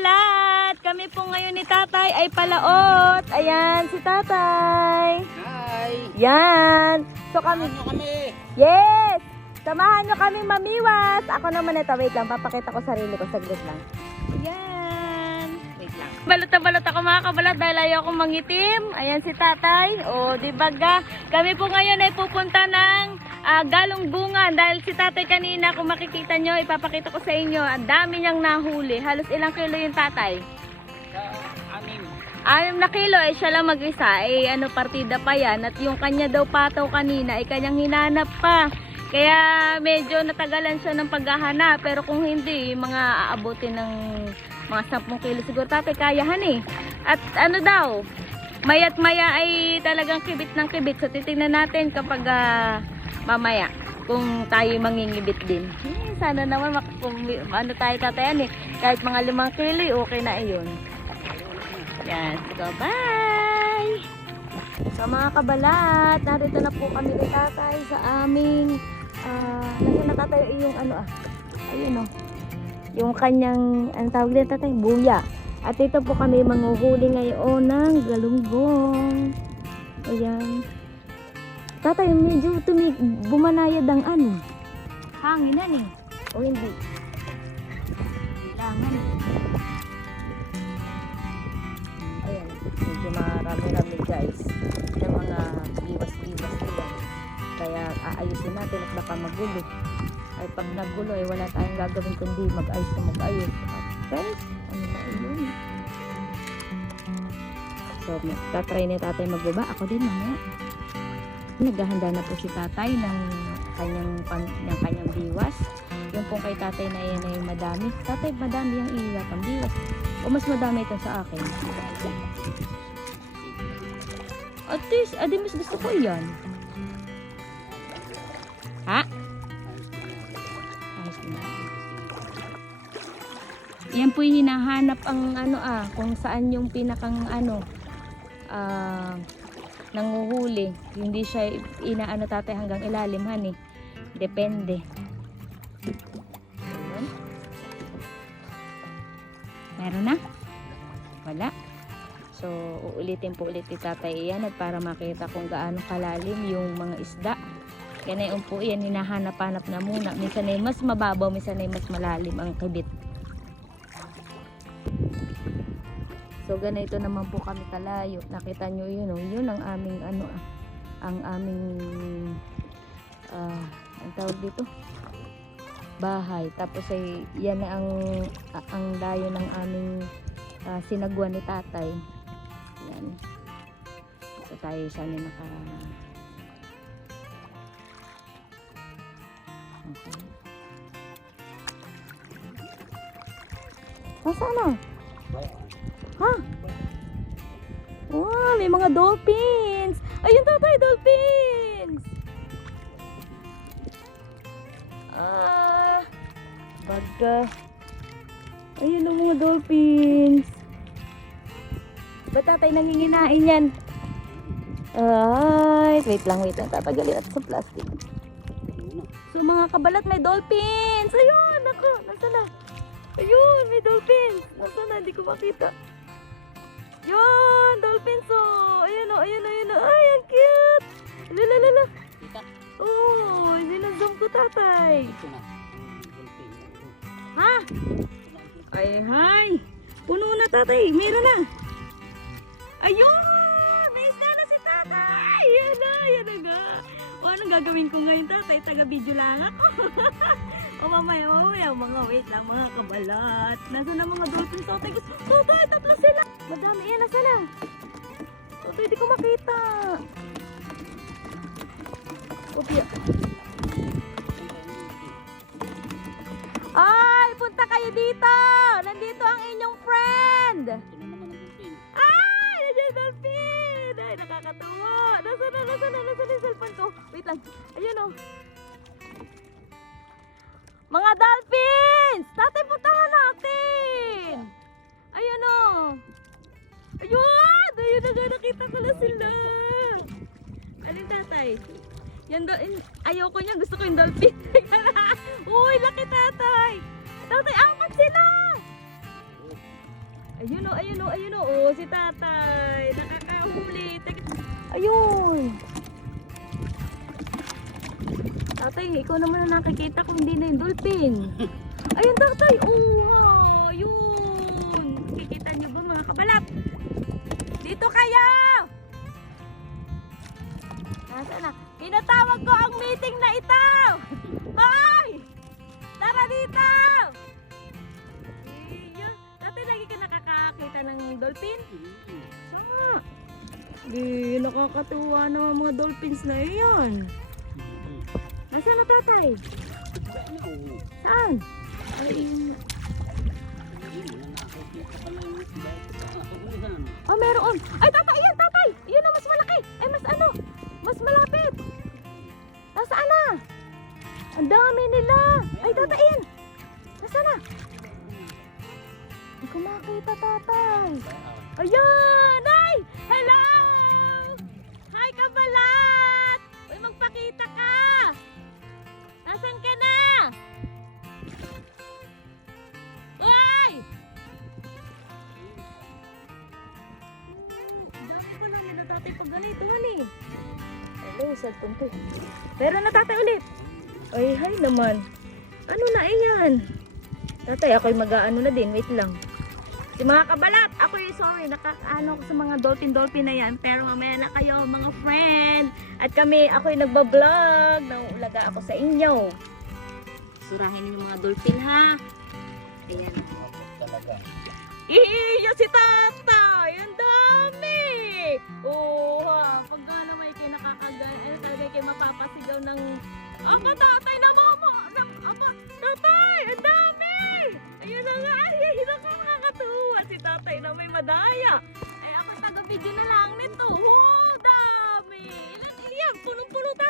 kabalat! Kami po ngayon ni tatay ay palaot. Ayan, si tatay. Hi! Yan. So kami, Ano kami? yes! Samahan nyo kami mamiwas. Ako naman ito, wait lang, papakita ko sarili ko, saglit lang. Balot na balot ako mga kabalat dahil ayaw akong mangitim. Ayan si tatay. O, di ba ga? Kami po ngayon ay pupunta ng ah, galungbungan dahil si tatay kanina, kung makikita nyo, ipapakita ko sa inyo, ang dami niyang nahuli. Halos ilang kilo yung tatay? Sa amin. Anim na kilo eh, siya lang mag-isa. Eh, ano, partida pa yan. At yung kanya daw pataw kanina, eh, kanyang hinanap pa. Kaya medyo natagalan siya ng paghahanap. Pero kung hindi, mga aabutin ng mga 10 kilo siguro tatay, kayahan eh. At ano daw, mayat maya ay talagang kibit ng kibit. So titingnan natin kapag ah, mamaya kung tayo mangingibit din. Eh, sana naman kung, ano tayo tatayan eh. Kahit mga 5 kilo, eh, okay na iyon. Yan. So, bye! So, mga kabalat, narito na po kami ni tatay sa aming, ah, nasa na tatay yung ano ah, ayun oh, yung kanyang, ang tawag din tatay, buya. At ito po kami manghuhuli ngayon ng galunggong. Ayan. Tatay, medyo tumig, bumanayad ang ano. Hanginan eh. O hindi. Kailangan eh. Ayan, medyo marami-rami guys Kaya aayusin natin at baka magulo. Ay pag nagulo ay wala tayong gagawin kundi mag-ayos na mag-ayos. At guys, ano na yun? So, tatry ni tatay magbaba. Ako din mamaya. Naghahanda na po si tatay ng kanyang, pan, ng kanyang biwas. Yung pong kay tatay na yan ay madami. Tatay, madami yung iiyak ang biwas. O mas madami ito sa akin. At least, adi mas gusto ko yan. Yan po yung hinahanap ang ano ah, kung saan yung pinakang ano, ah, nanguhuli. Hindi siya inaano tatay hanggang ilalim han eh. Depende. Meron na? Wala. So, uulitin po ulit ni tatay iyan at para makita kung gaano kalalim yung mga isda. Kaya na po yan, hinahanap-hanap na muna. Minsan ay mas mababaw, minsan ay mas malalim ang kibit. So, ganito naman po kami kalayo. Nakita nyo yun, oh. yun ang aming ano ah, ang aming ah, ang tawag dito bahay. Tapos ay yan na ang a- ang dayo ng aming ah, sinagwan ni tatay. Yan. So tayo sana naka Nasaan na? Ha? Wow, may mga dolphins! Ayun tatay, dolphins! Ah, baga. Ayun ang mga dolphins. Ba't tatay nanginginain yan? Ay, wait lang, wait lang. Tatagalin natin sa plastic. So mga kabalat, may dolphins! Ayun, ako, nasa na? Ayun, may dolphins! Nasa na, hindi ko makita. Yun, dolphins oh! Ayun oh, ayun, ayun oh. Ay, ang cute! Lalalala. Kita. Oh, sinazom ko tatay. Ha? Ay, hi! Puno na tatay, meron na. Ayun! May isda na si tatay! Yan na, yan na nga. O, anong gagawin ko ngayon tatay? Taga-video lang ako. o mamaya, mamaya, mga wait lang, mga kabalat. Nasaan na mga dolphins tatay? Tatay, tatlo sila! Madami, yan, na? Tatay, di ko makita. Opya. Ay, punta kayo dito! Nandito ang inyong friend! Ay! Nandiyan dolphin! Ay, nakakatawa! Nasaan na, nasaan na, nasaan na yung cellphone ko? Wait lang. Ayun oh. Mga dolphins! Tatay, puntahan natin! Ayun oh. Ayun! Ayun na nga, nakita ko na sila. Yung tatay? Yan do, ayoko niya, gusto ko yung dolphin. Uy, laki tatay! Tatay, apat sila! Ayun o, ayun o, ayun o. Oh, si tatay. Nakakahuli. Ayun. Tatay, ikaw naman ang nakikita ko, hindi na yung dolphin. Ayun, tatay. Oh, ayun. Nakikita niyo ba mga kabalat? Dito kayo! Nasaan na? Pinatawag ko ang meeting na ito! Hoy! Tara dito! Ayun. Tatay, lagi ka nakakakita ng dolphin? Sama. Di, nakakatuwa ng mga dolphins na iyon. Nasaan na tatay? Saan? Ay, oh, meron. Ay, tatay, yan, tatay! Iyon na mas malaki. Ay, mas ano? Mas malapit. Nasaan na? Ang dami nila. Ay, tatay, yan. Nasaan na? Hindi ko makita, tatay. Ayan! Ay! Hello! Pag ganito, hali. Hello, cellphone ko. Pero na tatay ulit. Ay, hi naman. Ano na iyan? Tatay, ako'y mag-aano na din. Wait lang. Si mga kabalat, ako yung sorry, nakaano ko sa mga dolphin-dolphin na yan. Pero mamaya na kayo, mga friend. At kami, ako yung nagbablog. Nauulaga ako sa inyo. Surahin yung mga dolphin, ha? Ayan. Talaga. Iyo si tatay! Ang dami! Oo, ha. Kayo mapapasigaw ng... Apa, tatay na! Na, apa, tatay! Ang dami! Ayun na nga, ay, nakakatuwa si tatay na may madaya. Eh, ako taga-video na lang nito. Oh, dami! Ilan iyan? Punong-puno, tatay!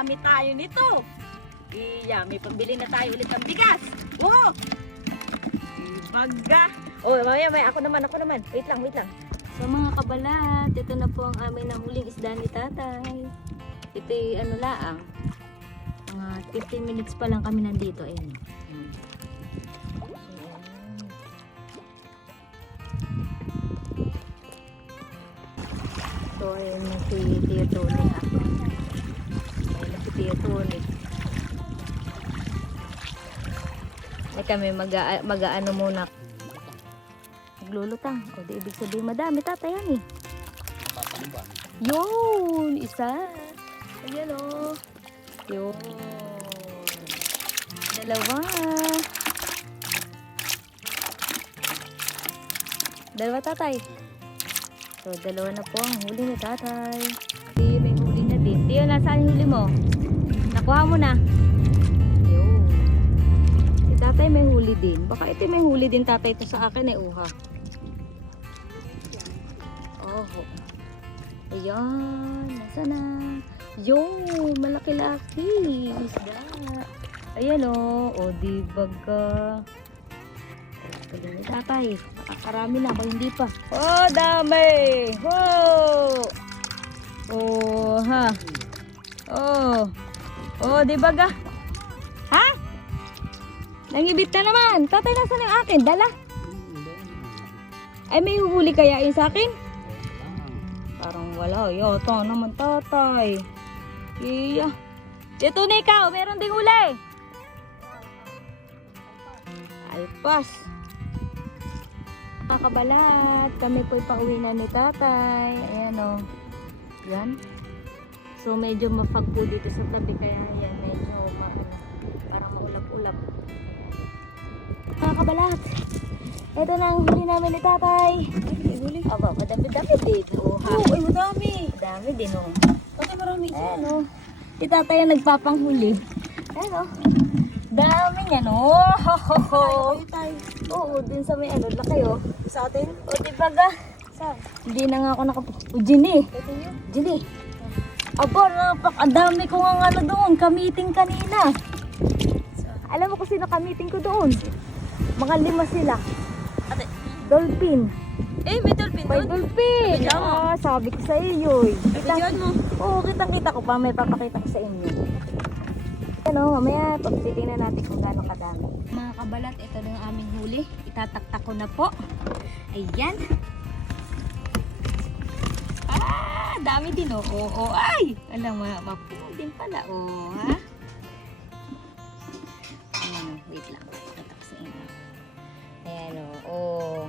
Makakarami tayo nito. Iya, may pambili na tayo ulit ng bigas. Oh! Baga. Oh, mamaya, may ako naman, ako naman. Wait lang, wait lang. So mga kabalat, ito na po ang aming nahuling isda ni tatay. Ito ano laang. Mga 15 minutes pa lang kami nandito. Mm. So, ayan na si Tio Tony. Tony. Ay kami mag, mag ano muna. Maglulutang. O di ibig sabihin madami tatay yan eh. Yun! Isa. Ayan o. Yun. Dalawa. Dalawa tatay. So, dalawa na po ang huli ni tatay. Di, may huli na din. Tiyo, nasaan huli mo? Nakuha mo na. Yun. Si tatay may huli din. Baka ito may huli din tatay ito sa akin eh, uha. Oh. Ayan, nasa na? Yung, malaki-laki. Isda. Ayan o. O, di baga. Ni tatay. Nakakarami na ako, hindi pa. Oh, dami! Oh! Oh, ha? Oh. Oh, di baga? Ha? Nangibit na naman. Tatay, nasa yung akin? Dala? Ay, may huhuli kaya yun sa akin? Parang wala. Yata naman tatay. Iya. Ito na ikaw. Meron ding huli. Alpas. Mga kabalat. Kami po'y pauwi na ni tatay. Ayan o. Yan. So medyo mafag po dito sa tabi. Kaya yan. Medyo ma- parang maulap-ulap. Mga kabalat. Ito na ang huli namin ni tatay. Ay, huli. Aba, madami-dami din. Oh, ay madami. Dami din, oh. Bakit marami? Ayan, oh. Si tatay ang nagpapanghuli. Ayan, oh. Dami niyan, oh. Ho, ho, ho. Oo, din sa may ano, laki, oh. Sa atin? O, di ba ga? Saan? Hindi na nga ako nakap... O, Ginny. Ito yun. Ginny. Aba, napak... Ang dami ko nga ano doon. Kamiting kanina. Alam mo kung sino kamiting ko doon? Mga lima sila. Dolphin. Eh, may dolphin May doon. dolphin. Video mo. Ah, sabi ko sa iyo. eh. Kita, Videoan mo. Oo, kitang-kita ko pa. May papakita ko sa inyo. Ano, mamaya pagtitingnan natin kung gaano kadami. Mga kabalat, ito na yung aming huli. Itataktak ko na po. Ayan. Ah, dami din oh. Oo, oh, ay! Alam mo, mapuno din pala. Oh, ha? Ayan, oh, wait lang. Tatak sa inyo. Oh. Oh.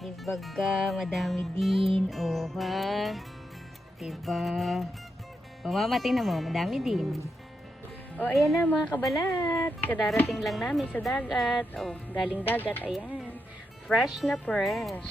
Dibaga, madami din. Oh, ha? Diba? O, mama, tingnan mo. Madami din. O, ayan na mga kabalat. Kadarating lang namin sa dagat. O, galing dagat. Ayan. Fresh na fresh.